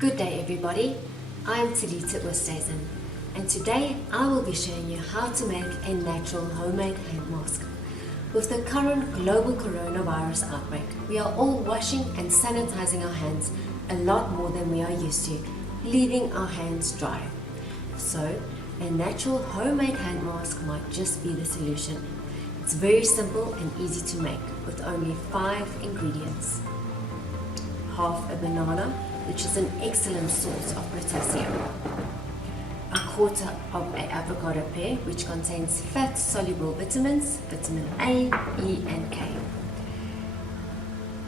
Good day everybody, I'm Talita Oosthuizen and today I will be showing you how to make a natural homemade hand mask. With the current global coronavirus outbreak, we are all washing and sanitizing our hands a lot more than we are used to, leaving our hands dry. So, a natural homemade hand mask might just be the solution. It's very simple and easy to make with only 5 ingredients. Half a banana, which is an excellent source of potassium. A quarter of an avocado pear, which contains fat-soluble vitamins, vitamin A, E and K.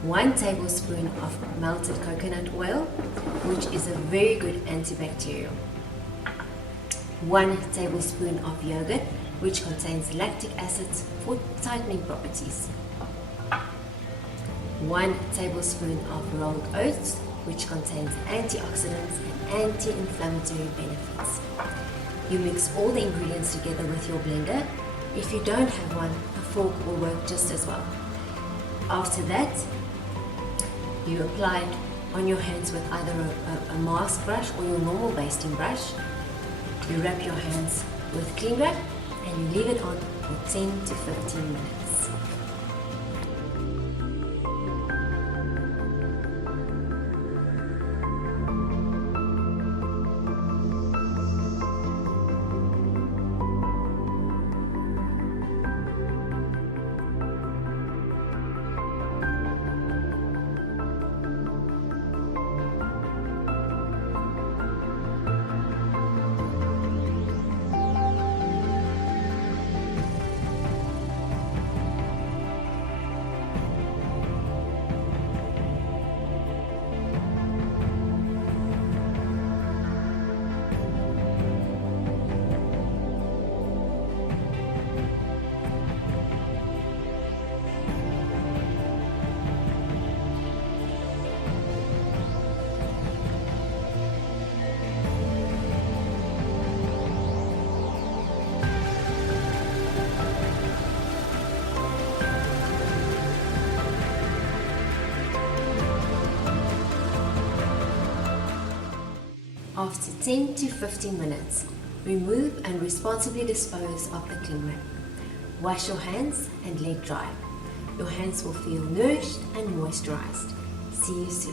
1 tablespoon of melted coconut oil, which is a very good antibacterial. 1 tablespoon of yogurt, which contains lactic acid for tightening properties. 1 tablespoon of rolled oats, which contains antioxidants and anti-inflammatory benefits. You mix all the ingredients together with your blender. If you don't have one, a fork will work just as well. After that, you apply it on your hands with either a mask brush or your normal basting brush. You wrap your hands with cling wrap and you leave it on for 10 to 15 minutes. After 10 to 15 minutes, remove and responsibly dispose of the cling wrap. Wash your hands and let dry. Your hands will feel nourished and moisturized. See you soon.